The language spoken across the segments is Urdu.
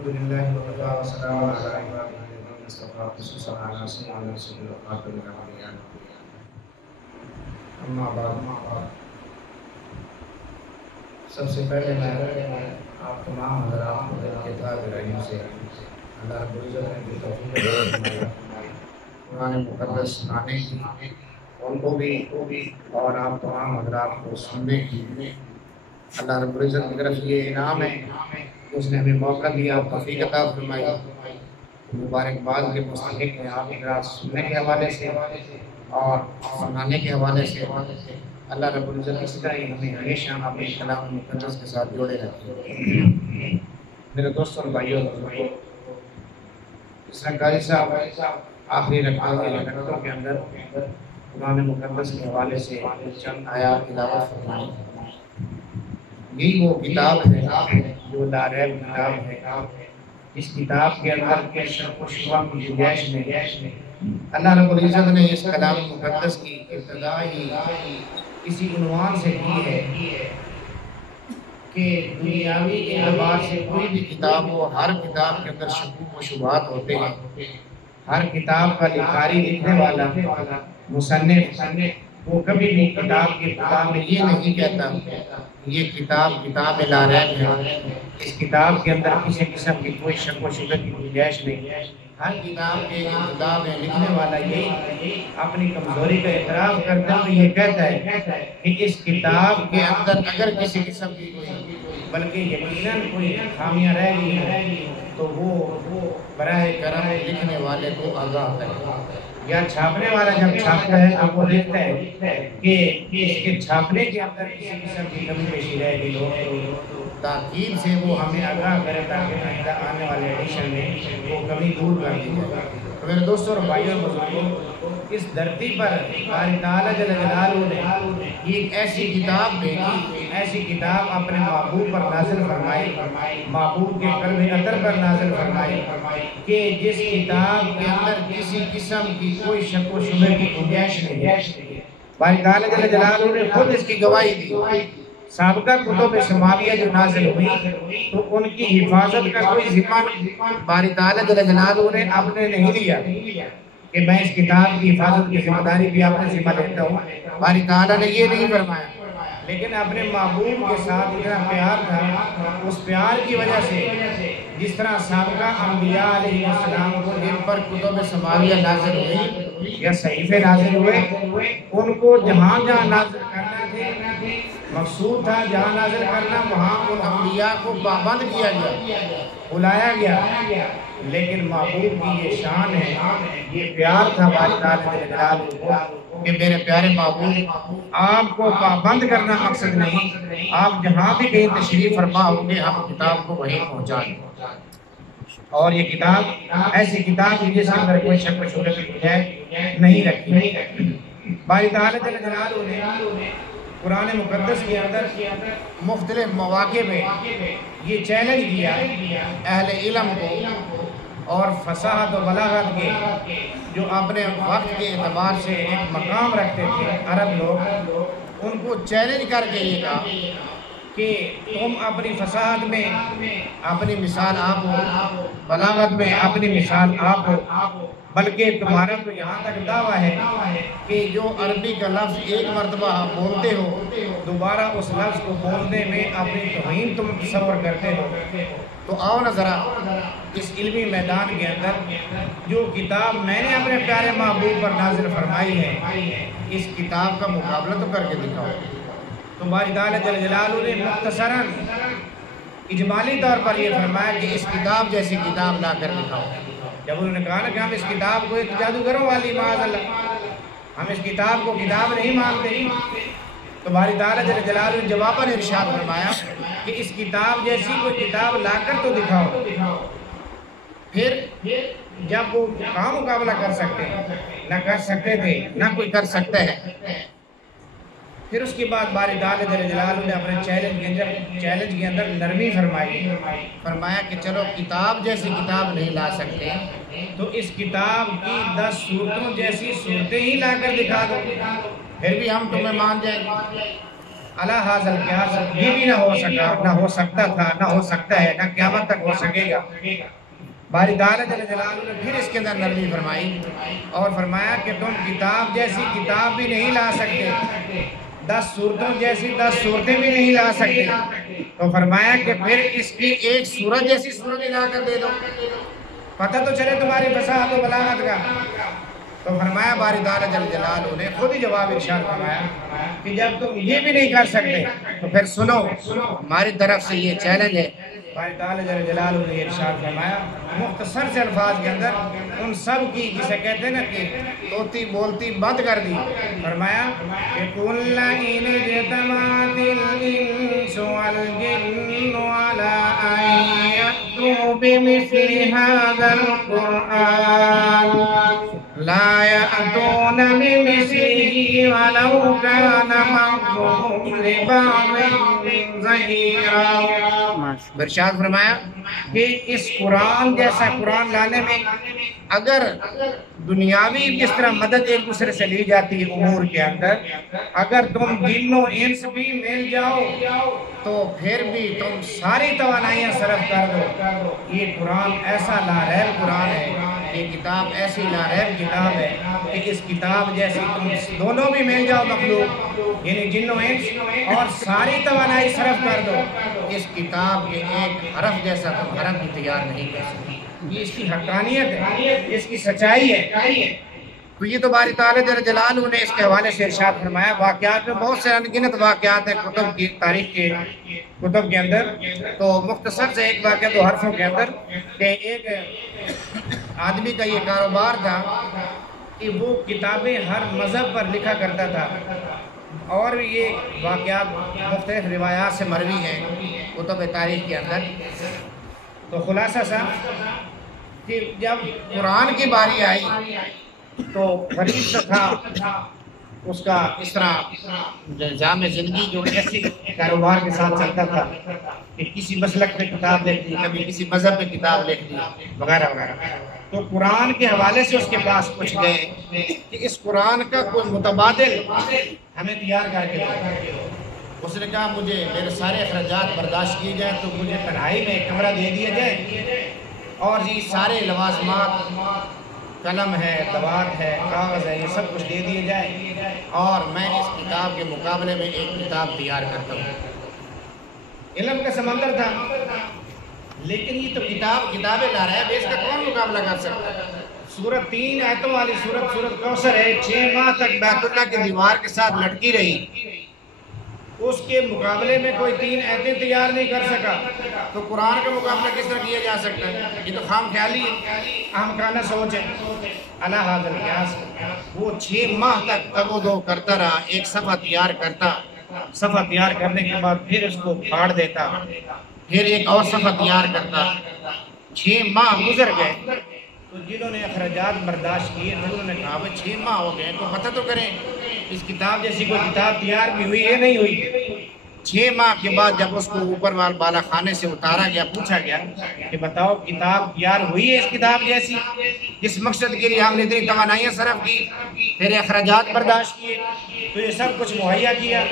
الحمدللہ وکفی وسلام علی عبادہ الذین اصطفی خصوصا علی سیدنا رسول اللہ خاتم الانبیاء اما بعد سب سے پہلے میں آپ تمام حضرات کو دل کے تہہ گہرائیوں سے اللہ رب العزت نے جو توفیق عطا فرمائی قرآن مقدس سنانے کی ان کو بھی اور آپ تمام حضرات کو سننے کی اللہ رب العزت کی طرف یہ انعام ہے کہ اس نے ہمیں موقع دیا، توفیق عطا فرمائی۔ مبارکباد کے مستحق ہیں آپ حضرات سننے کے حوالے سے اور سنانے کے حوالے سے۔ اللہ رب العزت اسی طرح ہی ہمیں ہمیشہ اپنے کلام مقدس کے ساتھ جوڑے رکھیں۔ میرے دوستوں اور بھائیوں، اسرا قاری صاحب آخری رکعتوں کے اندر قرآن مقدس کے حوالے سے چند آیات تلاوت فرمائیں۔ یہی وہ کتاب ہے جو لا ریب کتاب ہے۔ اس کتاب کے اندر کے شک و شبہ کی گنجائش میں اللہ رب العزت نے اس کلام مقدس کی ابتدا ہی اسی عنوان سے کی ہے کہ دنیاوی اعتبار سے کوئی بھی کتاب ہو، ہر کتاب کے اندر شکوک و شبہات ہوتے ہیں۔ ہر کتاب کا لکھاری لکھنے والا مصنف وہ کبھی بھی کتاب کی ابتدا میں یہ نہیں کہتا یہ کتاب لا ریب ہے، اس کتاب کے اندر کسی قسم کی کوئی شک و شبہ کی گنجائش نہیں۔ ہر کتاب کے ابتدا میں لکھنے والا یہی اپنی کمزوری کا اعتراف کرتا ہے، یہ کہتا ہے کہ اس کتاب کے اندر اگر کسی قسم کی کوئی بلکہ یقیناً کوئی خامیاں رہ گئی ہیں تو وہ براہ کرم لکھنے والے کو آگاہ کرے، یا چھاپنے والا جب چھاپتا ہے تو وہ لکھتا ہے کہ اس کے چھاپنے کے اندر کسی قسم کی کمی پیشی رہ گئی ہو تو تاکید سے وہ ہمیں آگاہ کرے تاکہ آئندہ آنے والے ایڈیشن میں وہ کمی دور کر دی جائے۔ تو میرے دوستوں اور بھائیوں اور بزرگوں، اس دھرتی پر باری تعالیٰ جل جلالہ نے ایک ایسی کتاب بھیجی، ایسی کتاب اپنے محبوب پر نازل فرمائی، محبوب کے قلب اطہر پر نازل فرمائی کہ جس کتاب کے اندر کسی قسم کی کوئی شک و شبہ کی گنجائش نہیں ہے۔ باری تعالیٰ جل جلالہ نے خود اس کی گواہی دی۔ سابقہ کتب سماویہ جو نازل ہوئی تو ان کی حفاظت کا کوئی ذمہ باری تعالیٰ جل جلالہ نے اپنے نہیں لیا کہ میں اس کتاب کی حفاظت کی ذمہ داری بھی اپنے ذمہ لیتا ہوں۔ باری تعالیٰ نے یہ نہیں فرمایا، لیکن اپنے محبوب کے ساتھ اتنا پیار تھا، اس پیار کی وجہ سے جس طرح سابقہ انبیاء علیہ السلام کو جن پر کتب سماویہ نازل ہوئی یا صحیفے نازل ہوئے، ان کو جہاں جہاں نازل کرنا تھے مقصود تھا، جہاں نازل کرنا وہاں ان انبیاء کو پابند کیا گیا، بلایا گیا، لیکن محبوب کی یہ شان ہے، یہ پیار تھا باری تعالیٰ جل جلالہ کو کہ میرے پیارے محبوب آپ کو پابند کرنا مقصد نہیں، آپ جہاں بھی کہیں تشریف فرما ہوں گے ہم کتاب کو وہیں پہنچا دیں۔ اور یہ کتاب ایسی کتاب ہے جس کے اندر کوئی شک و شبہ کی گنجائش نہیں رکھی۔ باری تعالیٰ جل جلالہ نے قرآن مقدس کے اندر مختلف مواقع میں یہ چیلنج کیا اہل علم کو اور فصاحت و بلاغت کے جو اپنے وقت کے اعتبار سے ایک مقام رکھتے تھے عرب لوگ، ان کو چیلنج کر کے یہ کہا کہ تم اپنی فصاحت میں اپنی مثال آپ ہو، بلاغت میں اپنی مثال آپ ہو، بلکہ تمہارا تو یہاں تک دعویٰ ہے کہ جو عربی کا لفظ ایک مرتبہ آپ بولتے ہو دوبارہ اس لفظ کو بولنے میں اپنی توہین تم تصور کرتے ہو۔ تو آؤ نا ذرا اس علمی میدان کے اندر جو کتاب میں نے اپنے پیارے محبوب پر نازل فرمائی ہے اس کتاب کا مقابلہ تو کر کے دکھاؤ۔ تو باری تعالیٰ جل جلالہ نے مختصراً اجمالی طور پر یہ فرمایا کہ اس کتاب جیسی کتاب لا کر دکھاؤ۔ جب انہوں نے کہا نا کہ ہم اس کتاب کو ایک جادوگروں والی معاذ اللہ، ہم اس کتاب کو کتاب نہیں مانتے، تو باری تعالیٰ جل جلالہ نے جواباً ارشاد فرمایا کہ اس کتاب جیسی کوئی کتاب لا کر تو دکھاؤ۔ پھر جب وہ کام مقابلہ کر سکتے نہ کر سکتے تھے نہ کوئی کر سکتا ہے، پھر اس کے بعد باری تعالیٰ جل جلالہ نے اپنے چیلنج کے اندر نرمی فرمایا کہ چلو کتاب جیسی کتاب نہیں لا سکتے تو اس کتاب کی 10 صورتوں جیسی صورتیں ہی لا کر دکھا دو، پھر بھی ہم تمہیں مان جائیں گے۔ علی ھذا القیاس یہ بھی نہ ہو سکا، نہ ہو سکتا تھا، نہ ہو سکتا ہے، نہ قیامت تک ہو سکے گا۔ باری تعالیٰ جل جلالہ نے پھر اس کے اندر نرمی فرمائی اور فرمایا کہ تم کتاب جیسی کتاب بھی نہیں لا سکتے، 10 صورتوں جیسی 10 صورتیں بھی نہیں لا سکتے، تو فرمایا کہ پھر اس کی ایک سورت جیسی سورت لا کر دے دو، پتہ تو چلے تمہاری فصاحت و بلاغت کا۔ تو فرمایا باری تعالیٰ جل جلالہ نے خود ہی جواب ارشاد فرمایا کہ جب تم یہ بھی نہیں کر سکتے تو پھر سنو، ہماری طرف سے یہ چیلنج ہے۔ باری تعالیٰ جل جلالہ نے ارشاد فرمایا مختصر سے الفاظ کے اندر ان سب کی جسے کہتے ہیں نا کہ توتی بولتی بند کر دی، فرمایا کہ کُلَّ إِنِ اجْتَمَعَتِ الْإِنسُ وَالْجِنُّ عَلَىٰ أَن يَأْتُوا بِمِثْلِ هَٰذَا الْقُرْآنِ لا يأتون بمثله ولو كان بعضهم لبعض ظهيرا۔ ارشاد فرمایا کہ اس قرآن جیسا قرآن لانے میں اگر دنیاوی جس طرح مدد ایک دوسرے سے لی جاتی ہے امور کے اندر، اگر تم جن و انس بھی مل جاؤ تو پھر بھی تم ساری توانائیاں صرف کر دو، یہ قرآن ایسا لاریب قرآن ہے، یہ کتاب ایسی لاریب کتاب ہے کہ اس کتاب جیسی تم دونوں بھی مل جاؤ مخلوق یعنی جن و انس اور ساری توانائی صرف کر دو، اس کتاب کے ایک حرف جیسا تم حرف بھی تیار نہیں کر سکتے۔ یہ اس کی حقانیت ہے، اس کی سچائی ہے۔ تو یہ تو باری تعالیٰ جل جلالہ نے اس کے حوالے سے ارشاد فرمایا۔ واقعات میں بہت سے انگنت واقعات ہیں کتب کی تاریخ کے کتب کے اندر، تو مختصر سے ایک واقعہ 2 حرفوں کے اندر کہ ایک آدمی کا یہ کاروبار تھا کہ وہ کتابیں ہر مذہب پر لکھا کرتا تھا، اور یہ واقعات مختلف روایات سے مروی ہیں کتب تاریخ کے اندر۔ تو خلاصہ سا کہ جب قرآن کی باری آئی تو غریب سے تھا اس کا اس طرح نظام زندگی جو ایسے کاروبار کے ساتھ چلتا تھا کہ کسی مسلک پہ کتاب لکھ دی، کبھی کسی مذہب پہ کتاب لکھ دی وغیرہ وغیرہ۔ تو قرآن کے حوالے سے اس کے پاس پوچھ گئے کہ اس قرآن کا کوئی متبادل ہمیں تیار کر کے دو۔ اس نے کہا مجھے میرے سارے اخراجات برداشت کیے جائیں تو مجھے تنہائی میں ایک کمرہ دے دیا جائے اور یہ سارے لوازمات، قلم ہے، دوات ہے، کاغذ ہے، یہ سب کچھ دے دیا جائے اور میں اس کتاب کے مقابلے میں ایک کتاب تیار کرتا ہوں۔ علم کا سمندر تھا، لیکن یہ تو کتابیں لا رہا ہے، اس کا کون مقابلہ کر سکتا ہے؟ سورت 3 آیتوں والی سورت کوثر ہے، 6 ماہ تک بیت اللہ کی دیوار کے ساتھ لٹکی رہی، اس کے مقابلے میں کوئی 3 آیتیں تیار نہیں کر سکا، تو قرآن کا مقابلہ کس طرح کیا جا سکتا ہے؟ یہ تو خام خیالی ہے، احمقانہ سوچ ہے۔ علی ھذا القیاس وہ 6 ماہ تک تگ و دو کرتا رہا، ایک صفحہ تیار کرتا، صفحہ تیار کرنے کے بعد پھر اس کو پھاڑ دیتا، پھر ایک اور صفحہ تیار کرتا۔ 6 ماہ گزر گئے تو جنہوں نے اخراجات برداشت کیے تھے انہوں نے کہا 6 ماہ ہو گئے تو پتہ تو کریں اس کتاب جیسی کوئی کتاب تیار بھی ہوئی ہے نہیں ہوئی۔ 6 ماہ کے بعد جب اس کو اوپر بالا خانے سے اتارا گیا، پوچھا گیا کہ بتاؤ کتاب تیار ہوئی ہے اس کتاب جیسی جس مقصد کے لیے ہم نے اتنی توانائیاں صرف کی، پھر اخراجات برداشت کیے، تو یہ سب کچھ مہیا کیا؟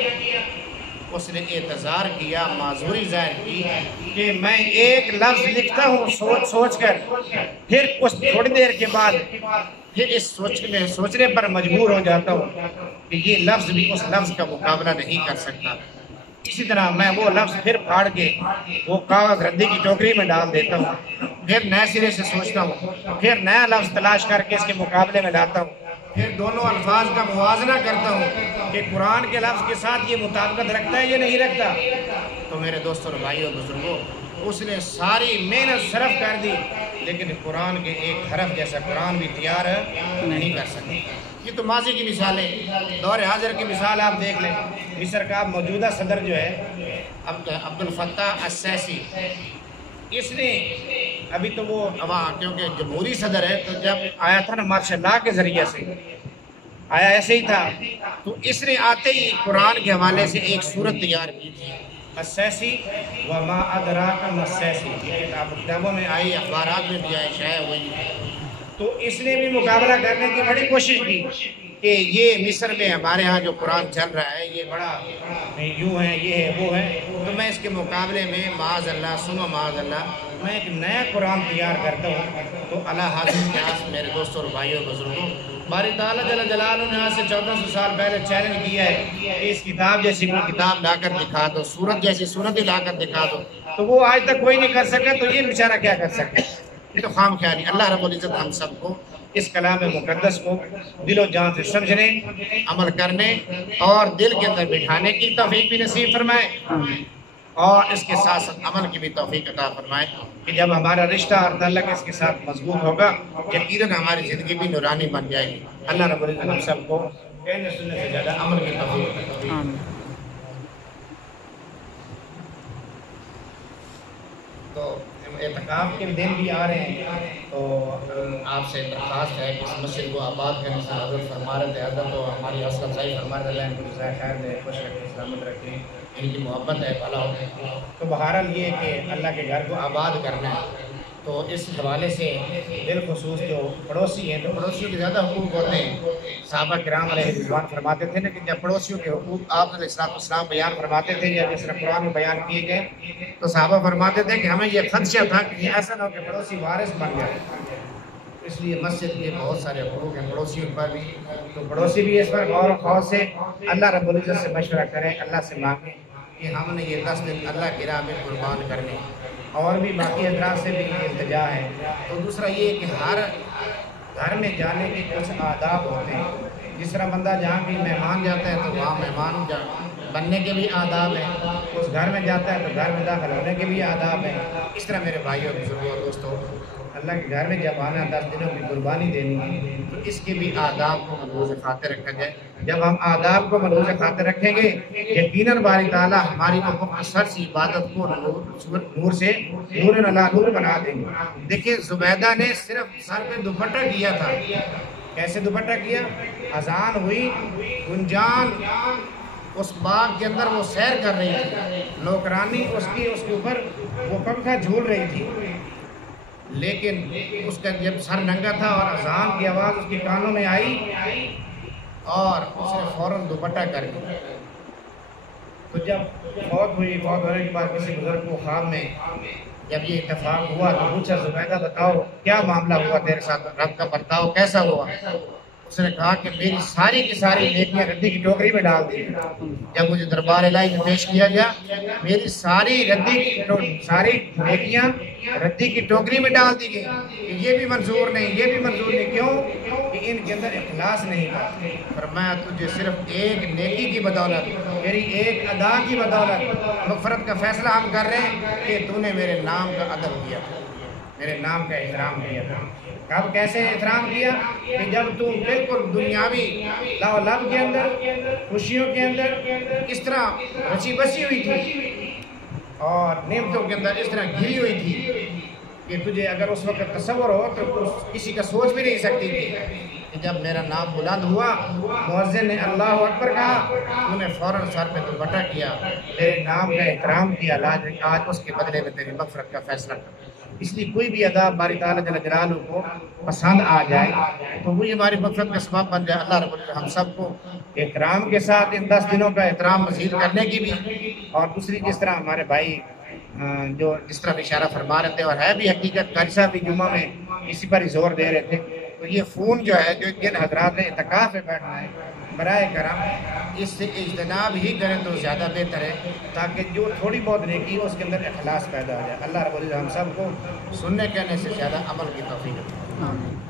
اس نے اعتذار کیا، معذوری ظاہر کی کہ میں ایک لفظ لکھتا ہوں سوچ کر، پھر اس تھوڑی دیر کے بعد پھر اس سوچنے پر مجبور ہو جاتا ہوں کہ یہ لفظ بھی اس لفظ کا مقابلہ نہیں کر سکتا۔ اسی طرح میں وہ لفظ پھر پھاڑ کے وہ کاغذ ردی کی ٹوکری میں ڈال دیتا ہوں، پھر نئے سرے سے سوچتا ہوں، پھر نیا لفظ تلاش کر کے اس کے مقابلے میں لاتا ہوں، پھر دونوں الفاظ کا موازنہ کرتا ہوں کہ قرآن کے لفظ کے ساتھ یہ مطابقت رکھتا ہے یا نہیں رکھتا۔ تو میرے دوستوں اور بھائیوں بزرگوں، اس نے ساری محنت صرف کر دی لیکن قرآن کے ایک حرف جیسا قرآن بھی تیار نہیں کر سکتے۔ یہ تو ماضی کی مثالیں، دور حاضر کی مثال آپ دیکھ لیں۔ مصر کا موجودہ صدر جو ہے عبد الفتاح السیسی، اس نے ابھی تو وہ کیونکہ جمہوری صدر ہے تو جب آیا تھا نا مارشل لا کے ذریعے سے آیا، ایسے ہی تھا، تو اس نے آتے ہی قرآن کے حوالے سے ایک سورت تیار کی تھی، السیسی وما ادراک ما السیسی، یہ کتابوں میں آئی، اخبارات میں بھی آئی، شائع ہوئی، تو اس نے بھی مقابلہ کرنے کی بڑی کوشش کی کہ یہ مصر میں ہمارے ہاں جو قرآن چل رہا ہے یہ بڑا یوں ہے، یہ ہے، وہ ہے، تو میں اس کے مقابلے میں معاذ اللہ ثم معاذ اللہ میں ایک نیا قرآن تیار کرتا ہوں۔ تو اللہ حاضر کے آس میرے دوستوں اور بھائیوں بزرگوں، باری تعالیٰ جل جلالہ نے آج سے 1400 سال پہلے چیلنج کیا ہے کہ اس کتاب جیسی کوئی کتاب لا کر دکھا دو، سورت جیسی سورت لا کر دکھا دو، تو وہ آج تک کوئی نہیں کر سکا، تو یہ بیچارہ کیا کر سکتے؟ یہ تو خام خیالی۔ اللہ رب العزت ہم سب کو اس کلام مقدس کو دل و جان سے سمجھنے، عمل کرنے اور دل کے اندر بٹھانے کی توفیق بھی نصیب فرمائے، اور اس کے ساتھ ساتھ عمل کی بھی توفیق عطا فرمائے کہ جب ہمارا رشتہ اور تعلق اس کے ساتھ مضبوط ہوگا یقیناً ہماری زندگی بھی نورانی بن جائے گی۔ اللہ رب العزت ہم سب کو کہنے سننے سے زیادہ عمل کی توفیق عطا فرمائے۔ تو اعتکاف کے دن بھی آ رہے ہیں، تو آپ سے درخواست ہے کہ اس مسجد کو آباد کرنے سے حضرت فرما رہے تھے، حضرت تو ہماری حوصلہ افزائی فرما رہے ہیں، ان کو جزائے خیر دے، خوش رکھیں، سلامت رکھیں، ان کی محبت ہے، بھلا ہو۔ تو بہرحال یہ کہ اللہ کے گھر کو آباد کرنا ہے، تو اس حوالے سے بالخصوص جو پڑوسی ہیں تو پڑوسیوں کے زیادہ حقوق ہوتے ہیں۔ صحابہ کرام علیہ رضوان فرماتے تھے نا کہ جب پڑوسیوں کے حقوق آپ علیہ السلام بیان فرماتے تھے یا جس طرح قرآن میں بیان کیے گئے، تو صحابہ فرماتے تھے کہ ہمیں یہ خدشہ تھا کہ ایسا نہ ہو کہ پڑوسی وارث بن جائے، اس لیے مسجد کے بہت سارے حقوق ہیں پڑوسیوں پر بھی، تو پڑوسی بھی اس پر غور و خوض سے اللہ رب العزت سے مشورہ کریں، اللہ سے مانگیں کہ ہم نے یہ 10 دن اللہ کی راہ میں قربان کرنے، اور بھی باقی حضرات سے بھی التجا ہے۔ تو دوسرا یہ کہ ہر گھر میں جانے کے کچھ آداب ہوتے ہیں، جس طرح بندہ جہاں بھی مہمان جاتا ہے تو وہاں مہمان بننے کے بھی آداب ہیں، اس گھر میں جاتا ہے تو گھر میں داخل ہونے کے بھی آداب ہیں۔ اس طرح میرے بھائیوں بزرگوں اور دوستوں، اللہ کے گھر میں جب آنا 10 دنوں کی قربانی دینی ہے تو اس کے بھی آداب کو ملحوظ خاطر رکھا جائے۔ جب ہم آداب کو ملحوظ خاطر رکھیں گے یقیناً باری تعالیٰ ہماری وہ مختصر سی عبادت کو نور سے نور علی نور بنا دیں گے۔ دیکھیں زبیدہ نے صرف سر پہ دوپٹہ کیا تھا، کیسے دوپٹہ کیا؟ اذان ہوئی، گنجان اس باغ کے اندر وہ سیر کر رہی تھی، نوکرانی اس کے اوپر وہ پنکھا جھول رہی تھی، لیکن اس کا جب سر ننگا تھا اور اذان کی آواز اس کے کانوں میں آئی اور اس نے فوراً دوپٹہ کر دیا۔ تو جب فوت ہونے کے بعد کسی بزرگ کو خواب میں جب یہ اتفاق ہوا تو پوچھا زبیدہ بتاؤ کیا معاملہ ہوا تیرے ساتھ، رب کا برتاؤ کیسا ہوا؟ اس نے کہا کہ میری ساری کی ساری نیکیاں ردی کی ٹوکری میں ڈال دی۔ جب مجھے دربار الہی میں پیش کیا گیا میری ساری نیکیاں ردی کی ٹوکری میں ڈال دی گئی، یہ بھی منظور نہیں، یہ بھی منظور نہیں، کیوں؟ کہ ان کے اندر اخلاص نہیں تھا۔ فرمایا تجھے صرف ایک نیکی کی بدولت، میری ایک ادا کی بدولت مغفرت کا فیصلہ ہم کر رہے ہیں کہ تو نے میرے نام کا ادب کیا تھا، میرے نام کا احترام کیا تھا۔ کب کیسے احترام کیا؟ کہ جب تو بالکل دنیاوی لاو لب کے اندر، خوشیوں کے اندر اس طرح رچی بسی ہوئی تھی اور نعمتوں کے اندر اس طرح گھری ہوئی تھی کہ تجھے اگر اس وقت تصور ہو تو کسی کا سوچ بھی نہیں سکتی تھی کہ جب میرا نام بلند ہوا، مؤذن نے اللہ اکبر کہا، تو نے فوراً سر پہ دوپٹہ کیا، میرے نام کا احترام کیا، آج اس کے بدلے میں تیری مغفرت کا فیصلہ کر۔ اس لیے کوئی بھی ادا باری تعالیٰ جل جلالہ کو پسند آ جائے تو وہی ہماری مغفرت کا سبب بن جائے۔ اللہ رب العزت ہم سب کو احترام کے ساتھ ان 10 دنوں کا احترام مزید کرنے کی بھی، اور دوسری جس طرح ہمارے بھائی جو جس طرح اشارہ فرما رہے تھے اور ہے بھی حقیقت، قاری صاحب بھی جمعہ میں اسی پر ہی زور دے رہے تھے، تو یہ فون جو ہے جو جن حضرات نے اعتکاف میں بیٹھنا ہے برائے کرم اس سے اجتناب ہی کریں تو زیادہ بہتر ہے، تاکہ جو تھوڑی بہت نیکی ہو اس کے اندر اخلاص پیدا ہو جائے۔ اللہ رب العزت ہم سب کو سننے کہنے سے زیادہ عمل کی توفیق دے۔